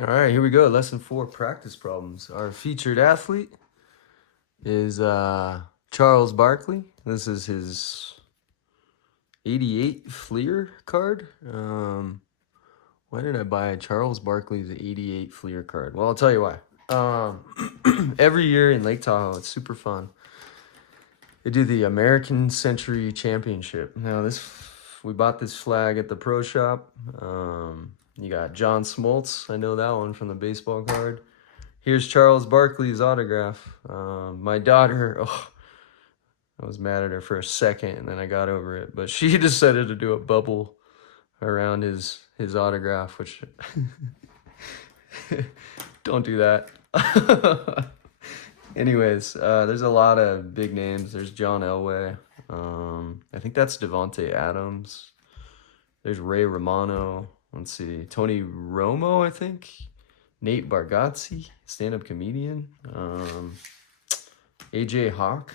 All right, here we go. Lesson 4, practice problems. Our featured athlete is Charles Barkley. This is his 88 Fleer card. Why did I buy Charles Barkley's 88 Fleer card? Well, I'll tell you why. Every year in Lake Tahoe, it's super fun. They do the American Century Championship. Now, we bought this flag at the pro shop. You got John Smoltz. I know that one from the baseball card. Here's Charles Barkley's autograph. My daughter, I was mad at her for a second, and then I got over it. But she decided to do a bubble around his autograph, which don't do that. Anyways, there's a lot of big names. There's John Elway. I think that's Devontae Adams. There's Ray Romano. Let's see, Tony Romo, I think. Nate Bargatze, stand-up comedian. AJ Hawk.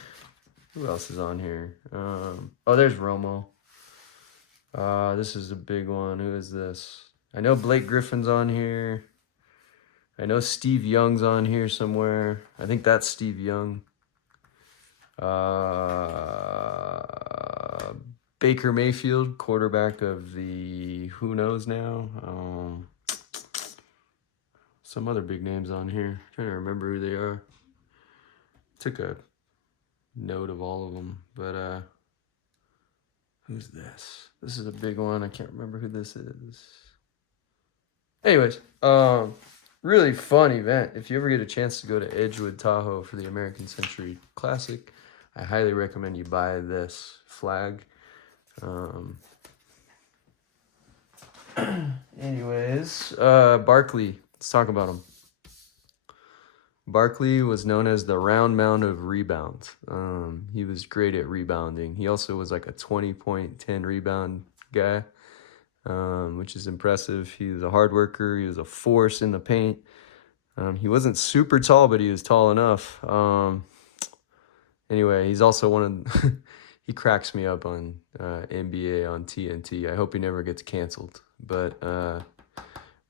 Who else is on here? There's Romo. This is a big one. Who is this? I know Blake Griffin's on here. I know Steve Young's on here somewhere. I think that's Steve Young. Baker Mayfield, quarterback of the who knows now. Some other big names on here. Trying to remember who they are. Took a note of all of them, but who's this? This is a big one. I can't remember who this is. Anyways, really fun event. If you ever get a chance to go to Edgewood, Tahoe for the American Century Classic, I highly recommend you buy this flag. Anyways, Barkley. Let's talk about him. Barkley was known as the round mound of rebounds. He was great at rebounding. He also was like a 20-point, 10 rebound guy, which is impressive. He was a hard worker. He was a force in the paint. He wasn't super tall, but he was tall enough. Anyway, he's also one of he cracks me up on NBA on TNT. I hope he never gets canceled. But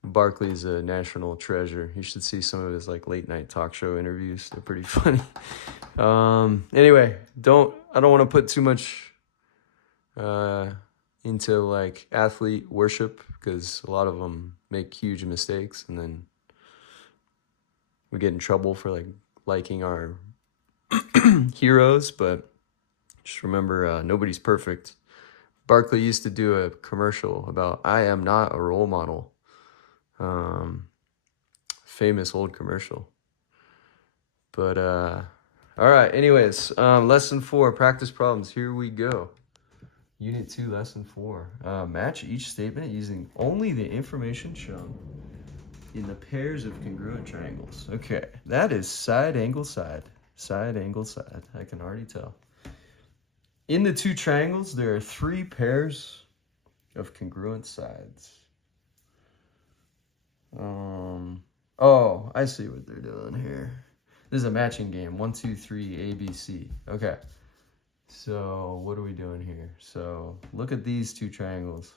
Barkley's a national treasure. You should see some of his like late night talk show interviews. They're pretty funny. Anyway, I don't want to put too much into like athlete worship because a lot of them make huge mistakes and then we get in trouble for like liking our heroes. But just remember, nobody's perfect. Barkley used to do a commercial about I am not a role model. Famous old commercial. But all right, anyways, lesson 4, practice problems. Here we go. Unit 2, lesson 4. Match each statement using only the information shown in the pairs of congruent triangles. Okay, that is side, angle, side. Side, angle, side. I can already tell. In the 2 triangles, there are 3 pairs of congruent sides. Oh, I see what they're doing here. This is a matching game. 1, 2, 3, A, B, C. Okay. So what are we doing here? So look at these 2 triangles.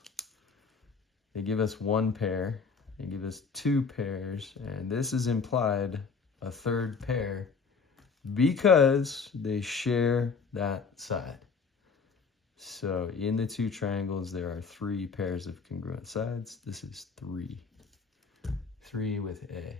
They give us 1 pair. They give us 2 pairs. And this is implied a 3rd pair because they share that side. So in the 2 triangles, there are 3 pairs of congruent sides. This is 3. 3 with A.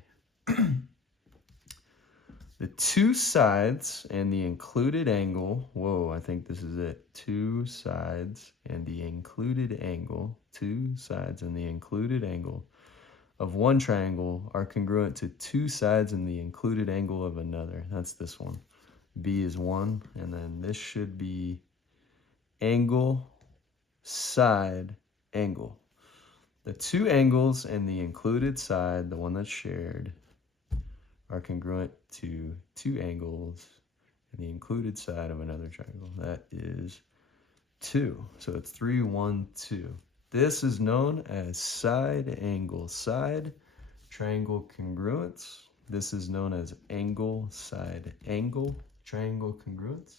The 2 sides and the included angle. Whoa, I think this is it. 2 sides and the included angle. 2 sides and the included angle of one triangle are congruent to 2 sides and the included angle of another. That's this one. B is 1, and then this should be angle, side, angle. The 2 angles and the included side, the one that's shared, are congruent to 2 angles and the included side of another triangle. That is 2. So it's 3, 1, 2. This is known as side, angle, side, triangle congruence. This is known as angle, side, angle, triangle congruence.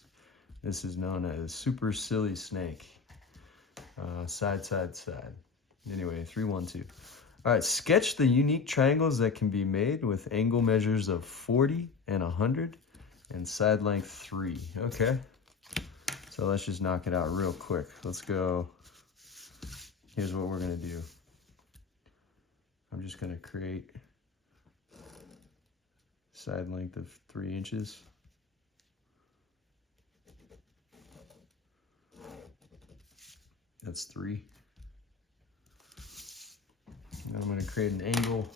This is known as super silly snake, side, side, side. Anyway, 3, 1, 2. All right, sketch the unique triangles that can be made with angle measures of 40 and 100 and side length 3. Okay, so let's just knock it out real quick. Let's go. Here's what we're gonna do. I'm just gonna create side length of 3 inches. That's 3. Now I'm going to create an angle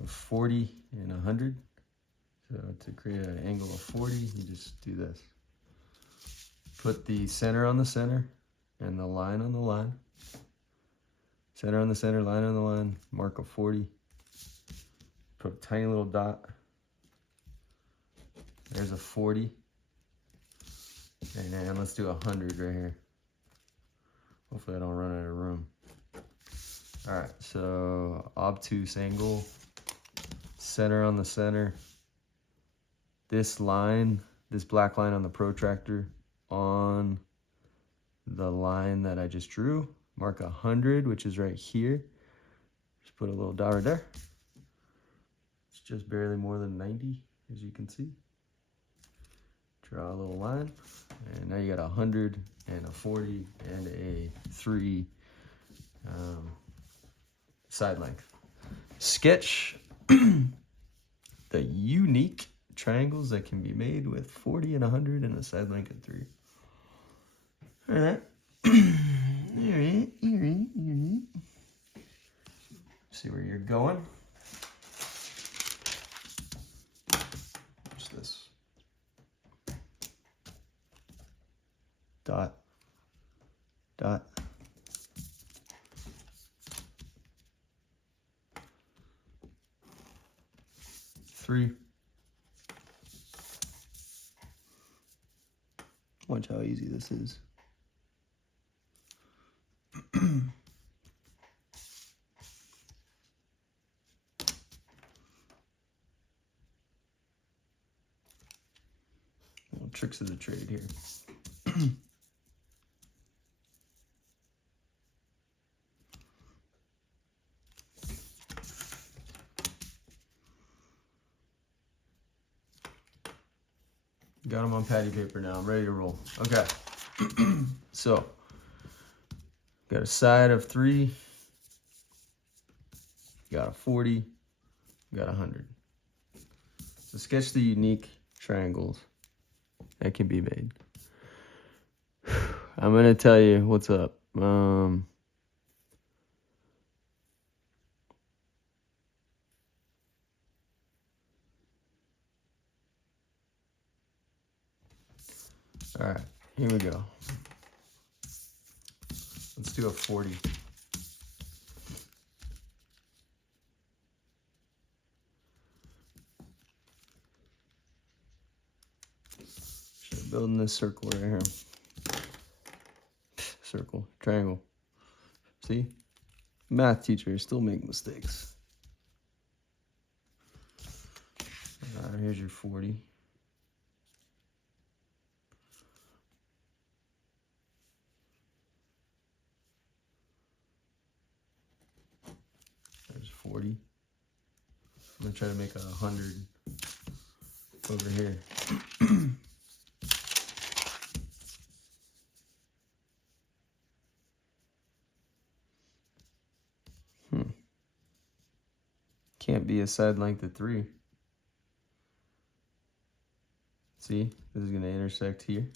of 40 and 100. So to create an angle of 40, you just do this. Put the center on the center and the line on the line. Center on the center, line on the line, mark a 40. Put a tiny little dot. There's a 40. And then let's do 100 right here. Hopefully I don't run out of room. All right, so obtuse angle, center on the center. This line, this black line on the protractor on the line that I just drew. Mark 100, which is right here. Just put a little dot right there. It's just barely more than 90, as you can see. Draw a little line, and now you got 100 and a 40 and a 3 side length. Sketch the unique triangles that can be made with 40 and 100 and a side length of 3. All right. All right. See where you're going. What's this? Dot. Dot. Three. Watch how easy this is. Little tricks of the trade here. Got them on patty paper now. I'm ready to roll. Okay. So, got a side of 3. Got a 40. Got 100. So sketch the unique triangles that can be made. I'm going to tell you what's up. All right, here we go. Let's do a 40. Building this circle right here. Circle, triangle. See? Math teachers still make mistakes. All right, here's your 40. There's 40. I'm gonna try to make 100 over here. Can't be a side length of 3. See, this is gonna intersect here.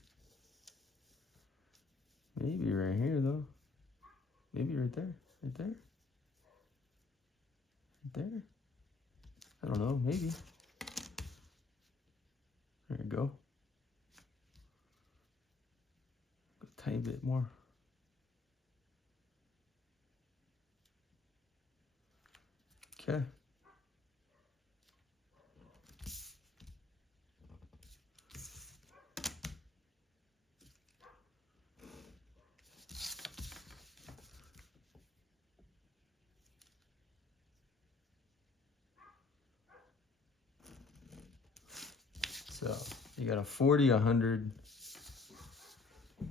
Maybe right here though. Maybe right there, right there. Right there. I don't know, maybe. There you go. A tiny bit more. Okay. So you got a 40, 100,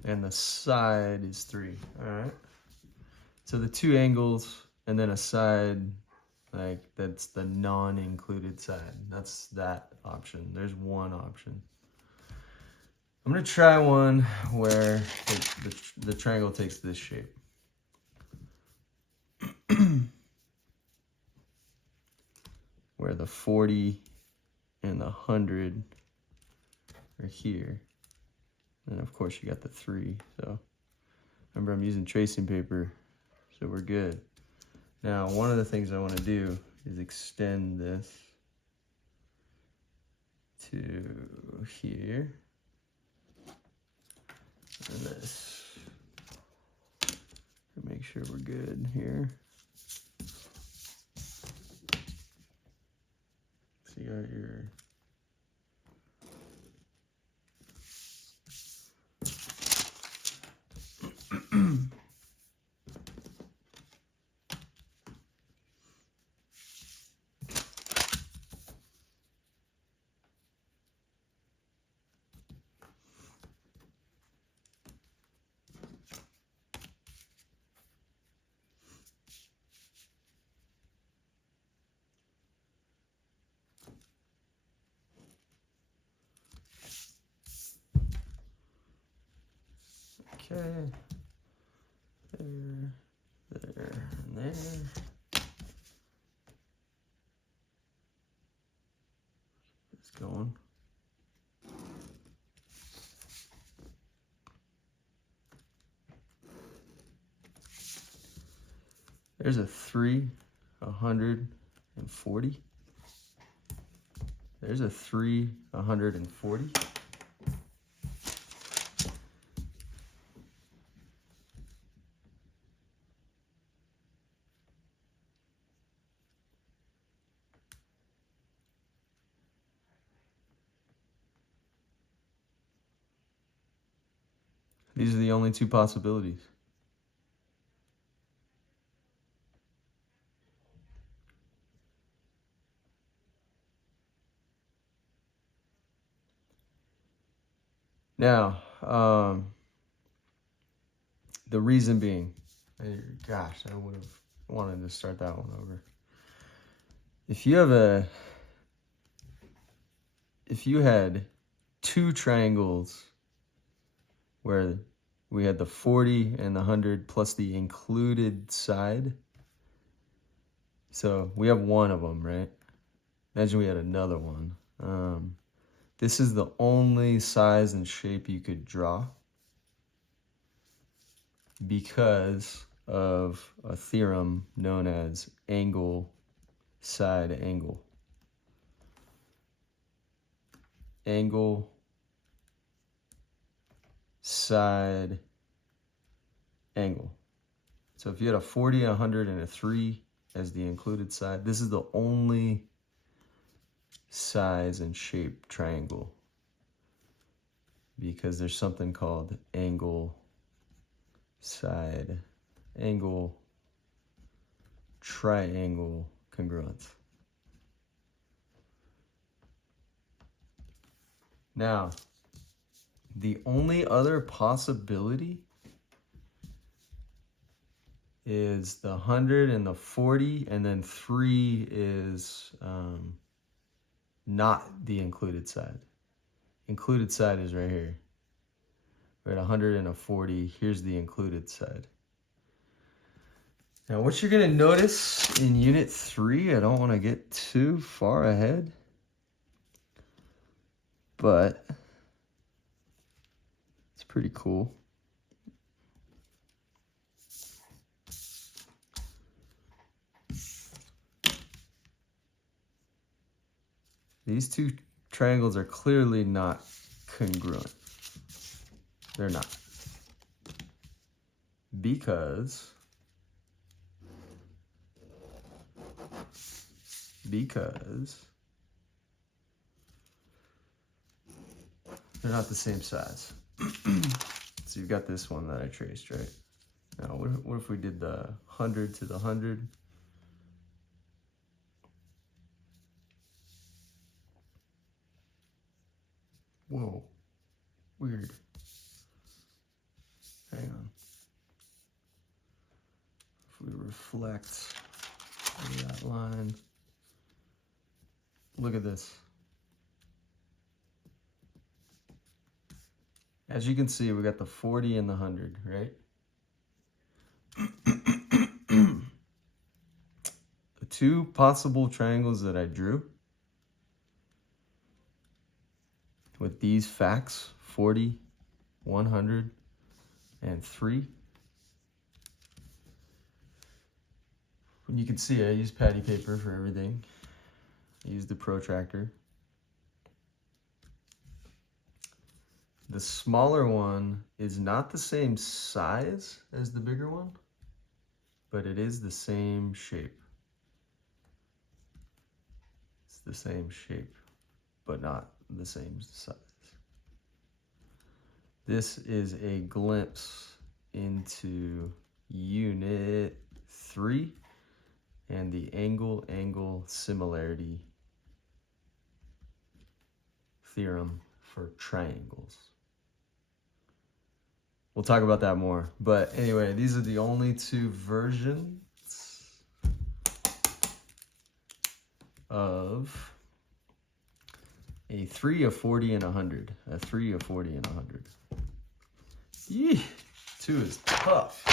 and the side is 3. All right. So the two angles and then a side like that's the non-included side. That's that option. There's one option. I'm gonna try one where the triangle takes this shape. Where the 40 and the 100 are here. And of course you got the 3. So remember, I'm using tracing paper, so we're good. Now, one of the things I want to do is extend this to here. And this. Make sure we're good here. So you got your okay. There, and there. It's going. There's a 3, 140. There's a 3, 140. These are the only two possibilities. Now, the reason being, gosh, I would have wanted to start that one over. If you had two triangles where we had the 40 and the 100 plus the included side, so we have one of them, right? Imagine we had another one. This is the only size and shape you could draw because of a theorem known as angle side angle. Angle side angle. So if you had a 40, 100, and a 3 as the included side, this is the only size and shape triangle because there's something called angle side angle triangle congruence. Now, the only other possibility is the 100 and the 40, and then 3 is not the included side. Included side is right here. We're at 100 and a 40. Here's the included side. Now, what you're going to notice in Unit 3, I don't want to get too far ahead, but it's pretty cool. These two triangles are clearly not congruent. They're not. Because they're not the same size. So you've got this one that I traced, right? Now, what if we did the 100 to the 100? Whoa, weird. Hang on. If we reflect that line. Look at this. As you can see, we got the 40 and the 100, right? The two possible triangles that I drew with these facts, 40, 100, and 3. You can see I used patty paper for everything. I used the protractor. The smaller one is not the same size as the bigger one, but it is the same shape. It's the same shape, but not the same size. This is a glimpse into Unit 3 and the angle-angle similarity theorem for triangles. We'll talk about that more. But anyway, these are the only two versions of a 3, a 40, and a 100. A 3, a 40, and a 100. Yee, 2 is tough.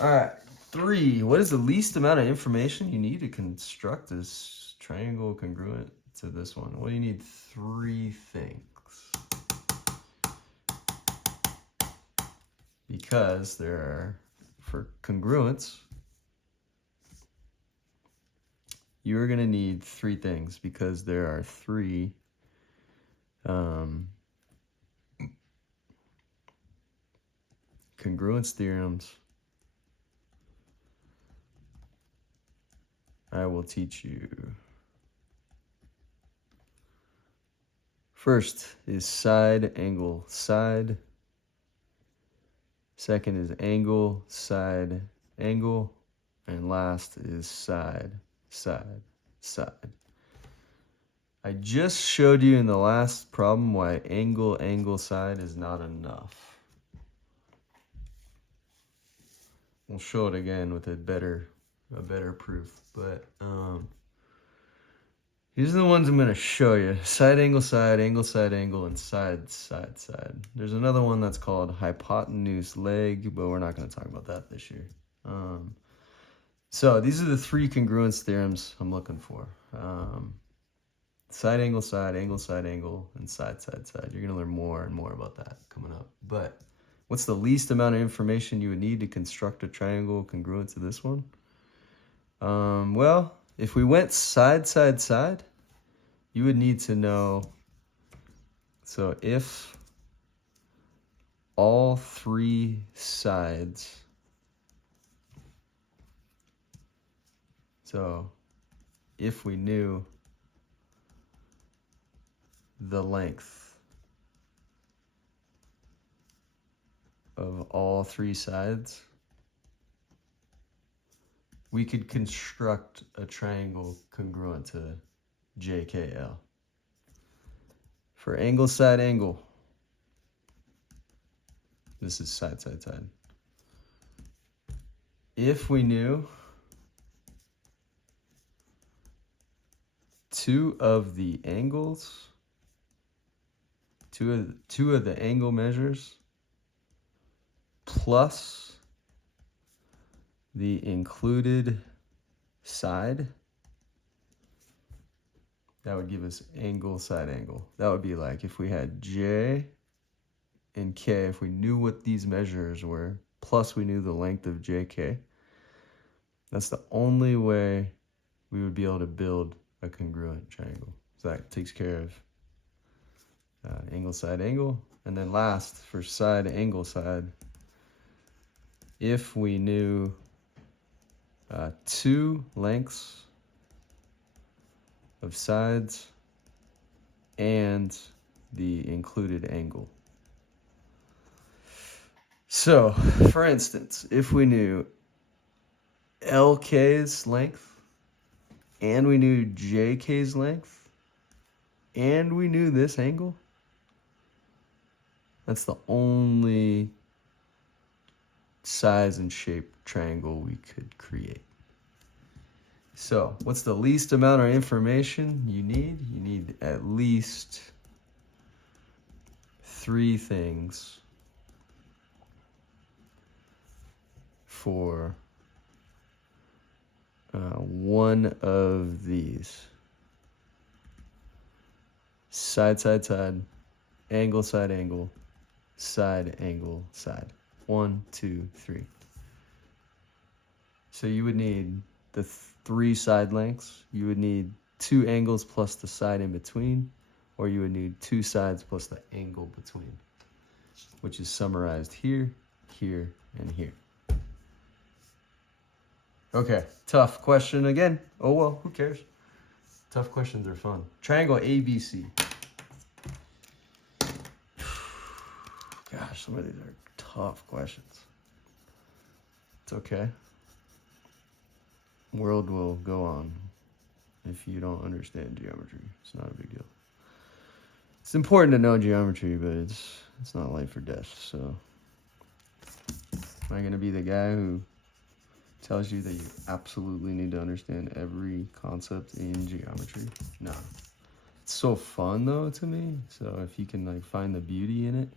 All right, 3. What is the least amount of information you need to construct this triangle congruent to this one? Well, you need 3 things. Because there are, for congruence, you're going to need 3 things because there are 3 congruence theorems I will teach you. First is side, angle, side. Second is angle, side, angle. And last is side, side, side. I just showed you in the last problem why angle, angle, side is not enough. We'll show it again with a better proof. But these are the ones I'm going to show you. Side, angle, side, angle, and side, side, side. There's another one that's called hypotenuse leg, but we're not going to talk about that this year. So these are the 3 congruence theorems I'm looking for. Side, angle, and side, side, side. You're going to learn more and more about that coming up. But what's the least amount of information you would need to construct a triangle congruent to this one? Well, if we went side, side, side, you would need to know, so if all 3 sides, so if we knew the length of all 3 sides, we could construct a triangle congruent to JKL. For angle, side, angle, this is side, side, side. If we knew 2 of the angles, two of the angle measures, plus the included side, that would give us angle, side, angle. That would be like if we had J and K, if we knew what these measures were, plus we knew the length of JK, that's the only way we would be able to build a congruent triangle. So that takes care of angle, side, angle. And then last, for side, angle, side, if we knew 2 lengths of sides and the included angle. So, for instance, if we knew LK's length and we knew JK's length and we knew this angle, that's the only size and shape triangle we could create. So what's the least amount of information you need? You need at least 3 things for one of these. Side, side, side, angle, side, angle, side, angle, side. 1, 2, 3. So you would need the 3 side lengths. You would need 2 angles plus the side in between, or you would need 2 sides plus the angle between, which is summarized here, here, and here. Okay, tough question again. Oh well, who cares? Tough questions are fun. Triangle ABC. Gosh, some of these are tough questions. It's okay. World will go on if you don't understand geometry. It's not a big deal. It's important to know geometry, but it's not life or death. So, am I gonna be the guy who tells you that you absolutely need to understand every concept in geometry? No. It's so fun though to me. So if you can like find the beauty in it,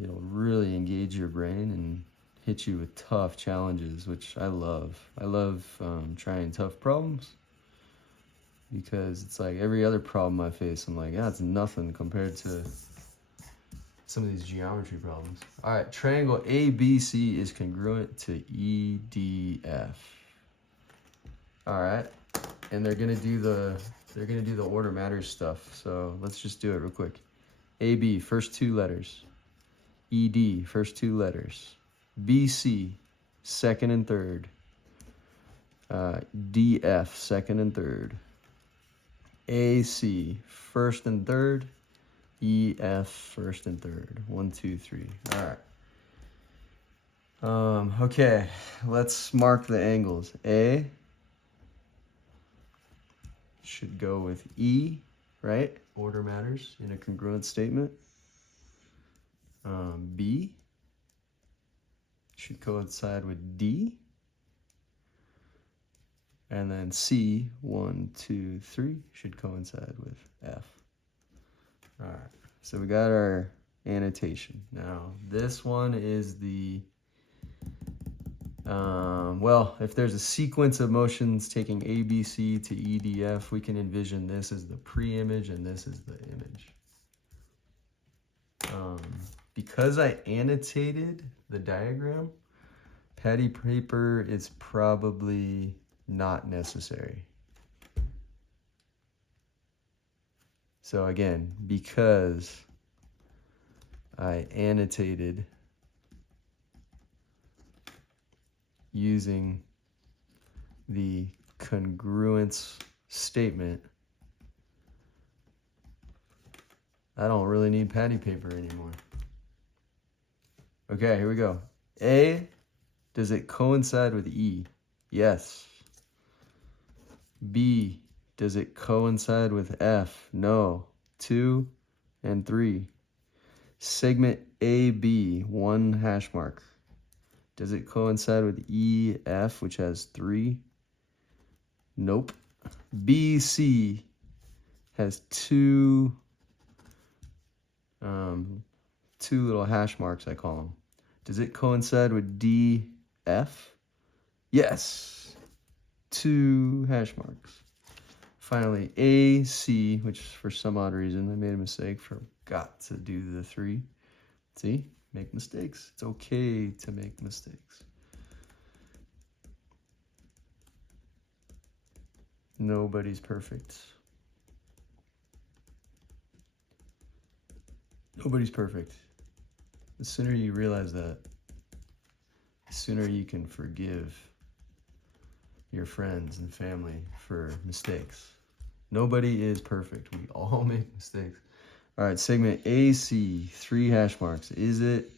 it'll really engage your brain and hit you with tough challenges, which I love. I love trying tough problems because it's like every other problem I face, I'm like, yeah, it's nothing compared to some of these geometry problems. All right, triangle ABC is congruent to EDF. All right, and they're gonna do the order matters stuff. So let's just do it real quick. AB, first 2 letters. ED, first 2 letters. BC, second and third. DF, second and third. AC, first and third. EF, first and third. 1, 2, 3. All right. Okay, let's mark the angles. A should go with E, right? Order matters in a congruent statement. B should coincide with D. And then C, 1, 2, 3, should coincide with F. All right, so we got our annotation. Now, this one is the, well, if there's a sequence of motions taking ABC to EDF, we can envision this as the pre-image and this is the image. Because I annotated the diagram, patty paper is probably not necessary. So again, because I annotated using the congruence statement, I don't really need patty paper anymore. Okay, here we go. A, does it coincide with E? Yes. B, does it coincide with F? No. 2 and 3. Segment AB, 1 hash mark. Does it coincide with EF, which has 3? Nope. BC has 2 little hash marks, I call them. Does it coincide with DF? Yes. 2 hash marks. Finally, AC, which for some odd reason I made a mistake, forgot to do the 3. See? Make mistakes. It's okay to make mistakes. Nobody's perfect. Nobody's perfect. The sooner you realize that, the sooner you can forgive your friends and family for mistakes. Nobody is perfect. We all make mistakes. All right, segment AC, 3 hash marks. Is it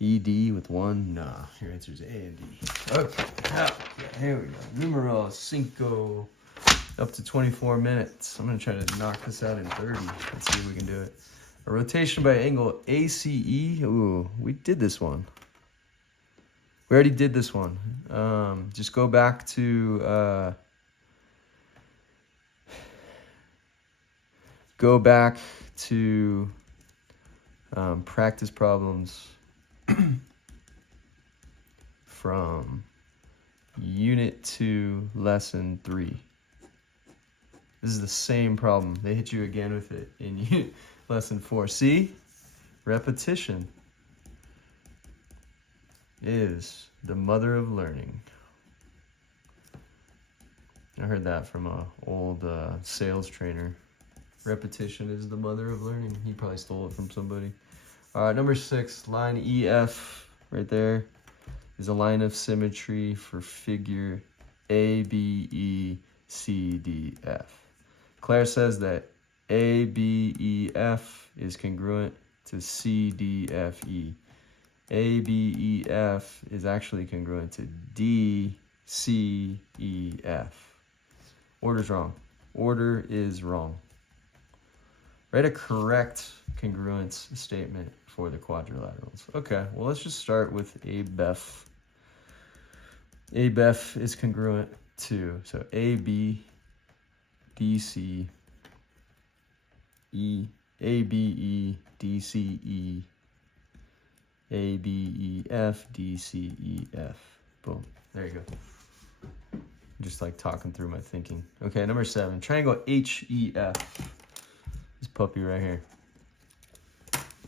ED with 1? Nah, your answer is A and D. Okay, here we go. Numero 5. Up to 24 minutes. I'm gonna try to knock this out in 30. Let's see if we can do it. A rotation by angle ACE. Ooh, we did this one. We already did this one. Just go back to practice problems from Unit 2, Lesson 3. This is the same problem. They hit you again with it in Lesson 4. See? Repetition is the mother of learning. I heard that from an old sales trainer. Repetition is the mother of learning. He probably stole it from somebody. All right, number 6, line EF right there is a line of symmetry for figure ABECDF. Claire says that ABEF is congruent to CDFE. ABEF is actually congruent to DCEF. Order's wrong. Order is wrong. Write a correct congruence statement for the quadrilaterals. Okay, well, let's just start with ABEF. ABEF is congruent to, so AB, DC, E, ABE, DCE, ABEF, DCEF. Boom. There you go. Just like talking through my thinking. Okay, number 7. Triangle HEF. This puppy right here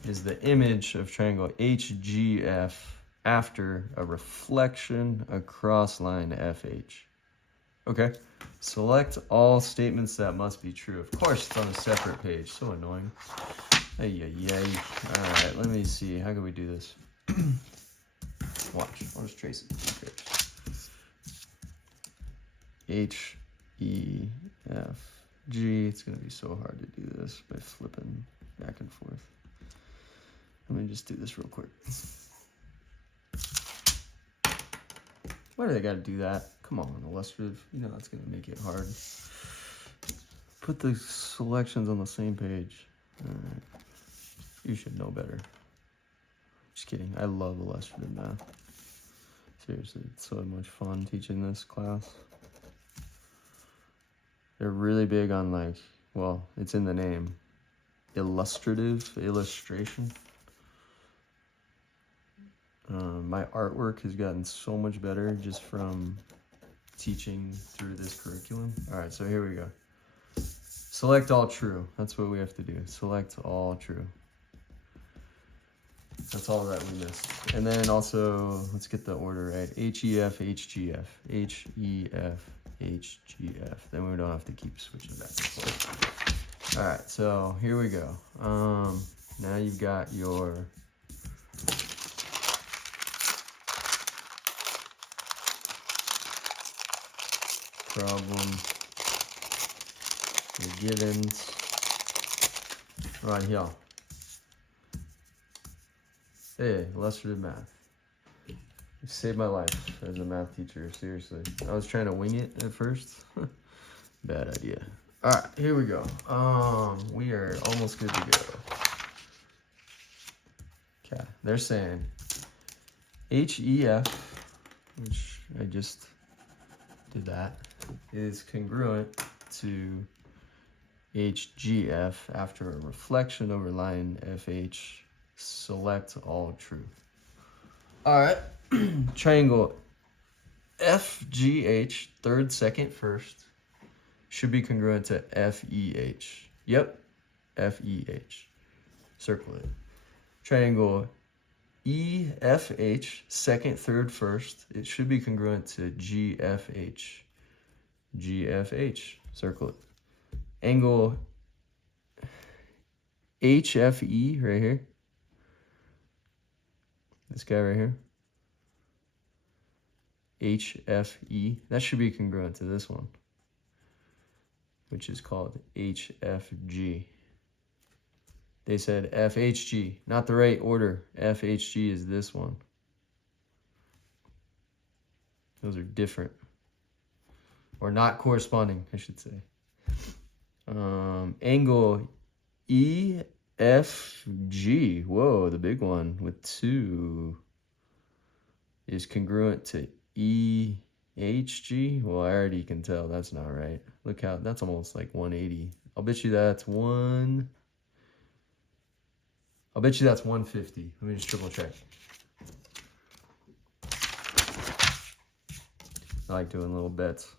is the image of triangle HGF after a reflection across line FH. Okay, select all statements that must be true. Of course, it's on a separate page. So annoying. Ay. All right, let me see. How can we do this? Watch. I'll just trace it. Okay. H, E, F, G. It's going to be so hard to do this by flipping back and forth. Let me just do this real quick. Why do they got to do that? Come on, illustrative. You know that's going to make it hard. Put the selections on the same page. All right. You should know better. Just kidding. I love illustrative math. Seriously, it's so much fun teaching this class. They're really big on, like, well, it's in the name, illustration. My artwork has gotten so much better just from teaching through this curriculum. All right, so here we go. Select all true. That's what we have to do. Select all true. That's all that we missed. And then also, let's get the order right. HEF, HGF. HEF, HGF. Then we don't have to keep switching back and forth. All right, so here we go. Now you've got your problem, your givens, right here. Hey, illustrative math. You saved my life as a math teacher, seriously. I was trying to wing it at first. Bad idea. All right, here we go. We are almost good to go. Okay, they're saying HEF, which I just did that, is congruent to HGF after a reflection over line FH. Select all true. All right, triangle FGH, third, second, first, should be congruent to FEH. Yep, FEH. Circle it. Triangle EFH, second, third, first, it should be congruent to GFH. GFH. Circle it. Angle HFE right here. This guy right here. HFE. That should be congruent to this one, which is called HFG. They said FHG. Not the right order. FHG is this one. Those are different. Or not corresponding, I should say. Angle EFH FG, whoa, the big one with 2 is congruent to EHG. Well, I already can tell that's not right. Look how, that's almost like 180. I'll bet you that's 150. Let me just triple check. I like doing little bets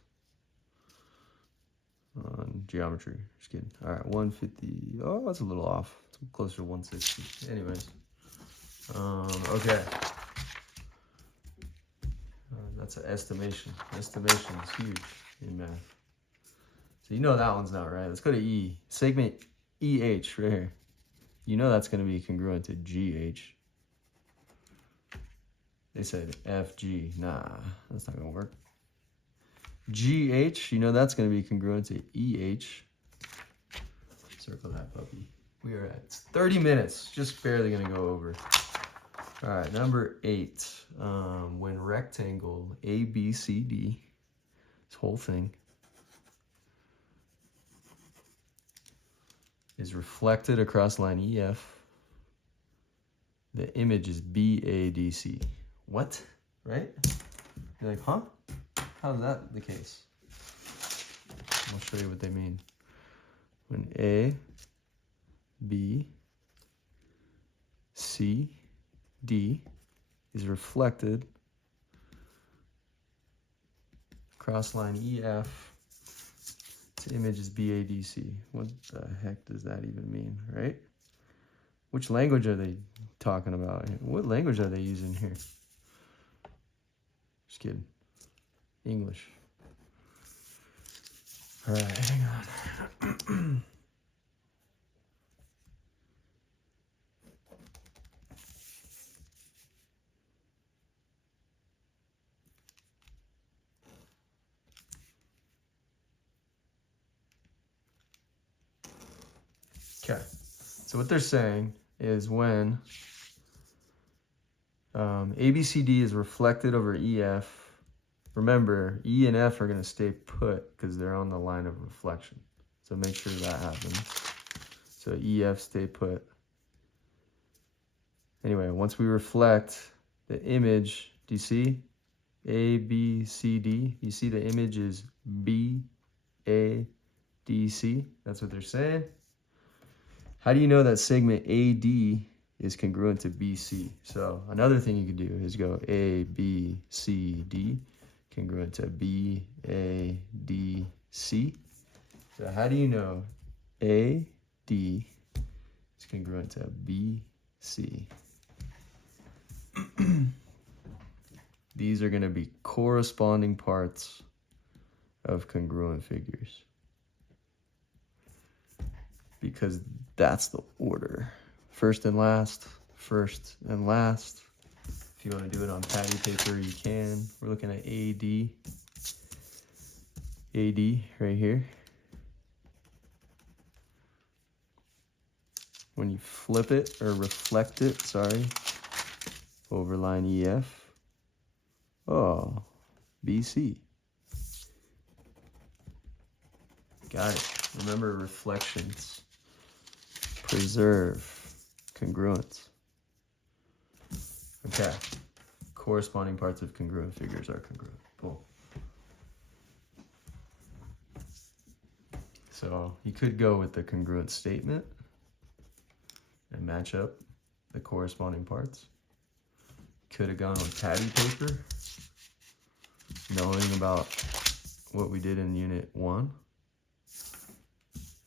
on geometry. Just kidding. All right, 150. Oh, that's a little off. It's closer to 160. Anyways, okay. That's an estimation. Estimation is huge in math. So you know that one's not right. Let's go to E. Segment EH right here. You know that's going to be congruent to GH. They said FG. Nah, that's not going to work. GH, you know that's going to be congruent to EH. Circle that puppy. We are at 30 minutes. Just barely going to go over. All right, number 8. When rectangle ABCD, this whole thing, is reflected across line EF, the image is BADC. What? Right? You're like, huh? How is that the case? I'll show you what they mean. When A, B, C, D is reflected across line EF, its image is BADC. What the heck does that even mean, right? Which language are they talking about? What language are they using here? Just kidding. English. All right, hang on. Okay, so what they're saying is when ABCD is reflected over EF, remember, E and F are going to stay put because they're on the line of reflection. So make sure that happens. So EF stay put. Anyway, once we reflect the image, do you see? A, B, C, D. You see the image is B, A, D, C. That's what they're saying. How do you know that segment AD is congruent to BC? So another thing you could do is go A, B, C, D, congruent to B, A, D, C. So how do you know AD is congruent to BC? These are going to be corresponding parts of congruent figures, because that's the order. First and last, first and last. If you want to do it on patty paper, you can. We're looking at AD. AD right here. When you flip it, or reflect it, sorry, over line EF, oh, BC. Got it. Remember, reflections preserve congruence. Okay. Corresponding parts of congruent figures are congruent. Cool. So you could go with the congruent statement and match up the corresponding parts. Could have gone with patty paper, knowing about what we did in Unit 1.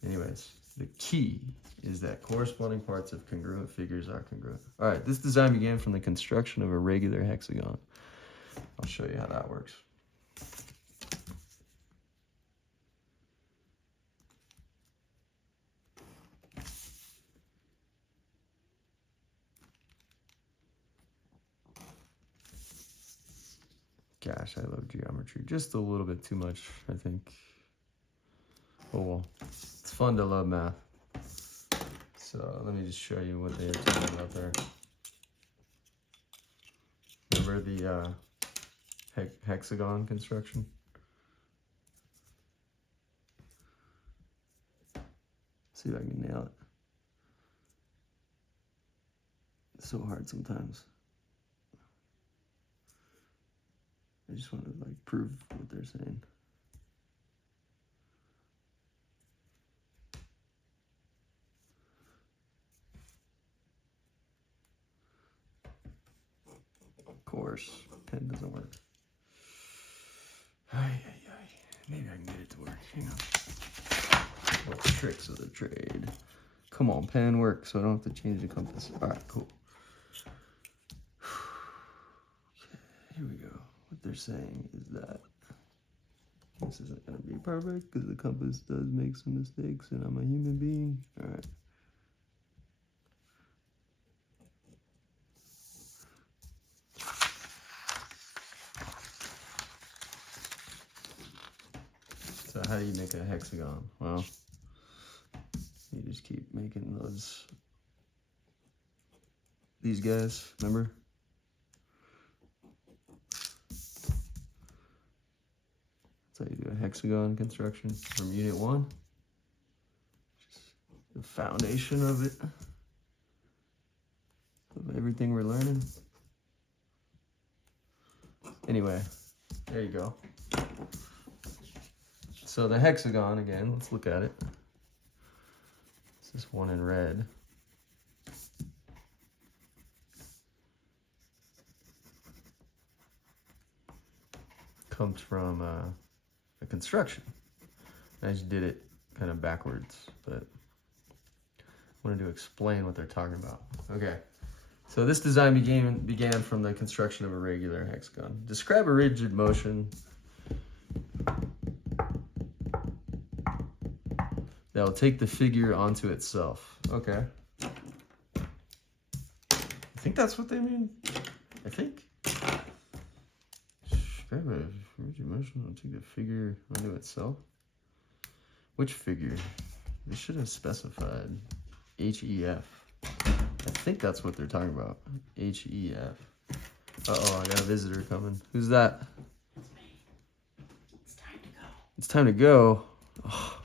Anyways, the key is that corresponding parts of congruent figures are congruent. All right, this design began from the construction of a regular hexagon. I'll show you how that works. Gosh, I love geometry. Just a little bit too much, I think. Oh well, it's fun to love math. So let me just show you what they're talking about there. Remember the hexagon construction? See if I can nail it. so hard sometimes. I just want to like prove what they're saying. Of course, pen doesn't work. Maybe I can get it to work. Hang on. What tricks of the trade? Come on, pen work, so I don't have to change the compass. All right, cool. Okay, here we go. What they're saying is that this isn't gonna be perfect because the compass does make some mistakes, and I'm a human being. All right. So how do you make a hexagon? Well, you just keep making these guys, remember? That's how you do a hexagon construction from Unit 1. Just the foundation of it, of everything we're learning. Anyway, there you go. So the hexagon, again, let's look at it. It's this one in red. Comes from a construction. I just did it kind of backwards, but I wanted to explain what they're talking about. Okay, so this design began from the construction of a regular hexagon. Describe a rigid motion that will take the figure onto itself. Okay. I think that's what they mean. I think. Describe a rigid motion that will take the figure onto itself. Which figure? They should have specified HEF. I think that's what they're talking about. HEF. Uh-oh, I got a visitor coming. Who's that? It's me. It's time to go. It's time to go. Oh,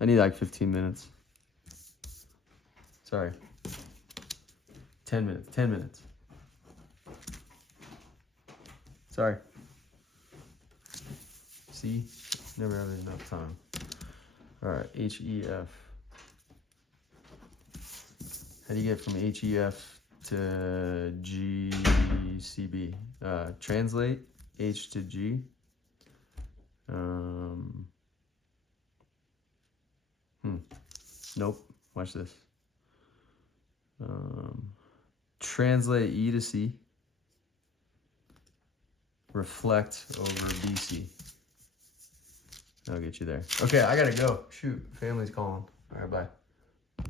I need like 15 minutes. Sorry. 10 minutes. 10 minutes. Sorry. See? Never have enough time. Alright, HEF. How do you get from HEF to GCB? Translate H to G. Nope. Watch this. Translate E to C. Reflect over BC. I'll get you there. Okay, I gotta go. Shoot, family's calling. All right, bye.